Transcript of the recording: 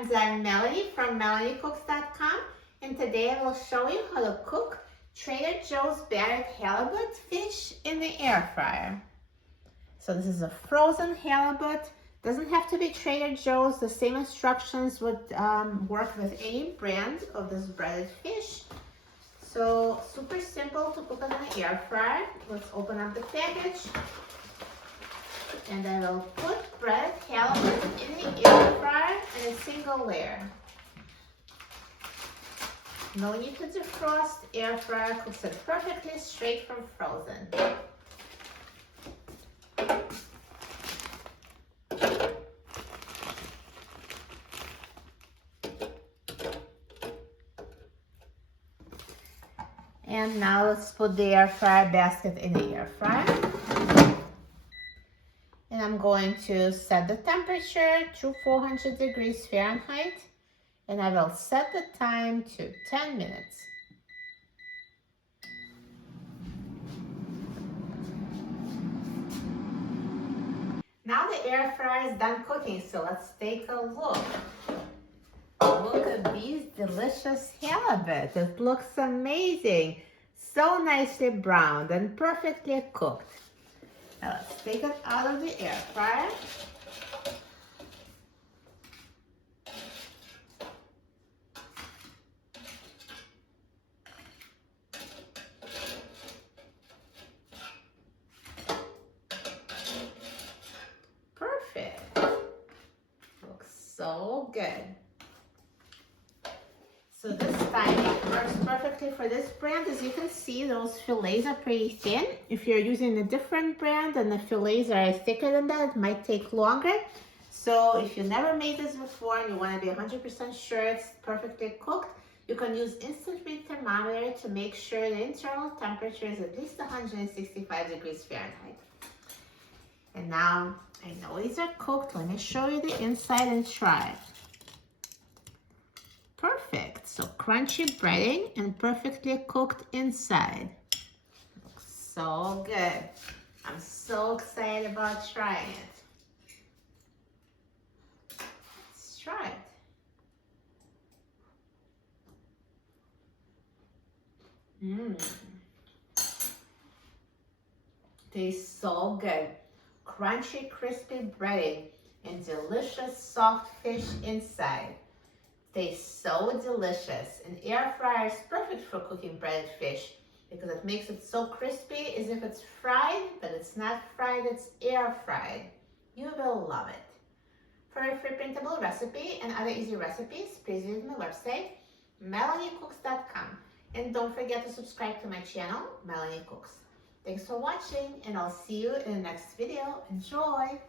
friends, I'm Melanie from MelanieCooks.com, and today I will show you how to cook Trader Joe's battered halibut fish in the air fryer. So this is a frozen halibut. Doesn't have to be Trader Joe's. The same instructions would work with any brand of this breaded fish. So super simple to cook in the air fryer. Let's open up the package. And I will put breaded halibut in the air fryer in a single layer. No need to defrost. Air fryer cooks it perfectly straight from frozen. And now let's put the air fryer basket in the air fryer. And I'm going to set the temperature to 400 degrees Fahrenheit. And I will set the time to 10 minutes. Now the air fryer is done cooking, so let's take a look. Look at these delicious halibut. It looks amazing. So nicely browned and perfectly cooked. Now let's take it out of the air fryer. Perfect. Looks so good. So this timing works perfectly for this brand. As you can see, those fillets are pretty thin. If you're using a different brand and the fillets are thicker than that, it might take longer. So if you never made this before and you want to be 100% sure it's perfectly cooked, you can use instant read thermometer to make sure the internal temperature is at least 165 degrees Fahrenheit. And now I know these are cooked. Let me show you the inside and try. Perfect. So crunchy breading and perfectly cooked inside. Looks so good. I'm so excited about trying it. Let's try it. Tastes so good. Crunchy, crispy breading and delicious soft fish inside. Tastes so delicious. An air fryer is perfect for cooking breaded fish because it makes it so crispy as if it's fried, but it's not fried, it's air fried. You will love it. For a free printable recipe and other easy recipes, please visit my website, MelanieCooks.com. And don't forget to subscribe to my channel, Melanie Cooks. Thanks for watching, and I'll see you in the next video. Enjoy!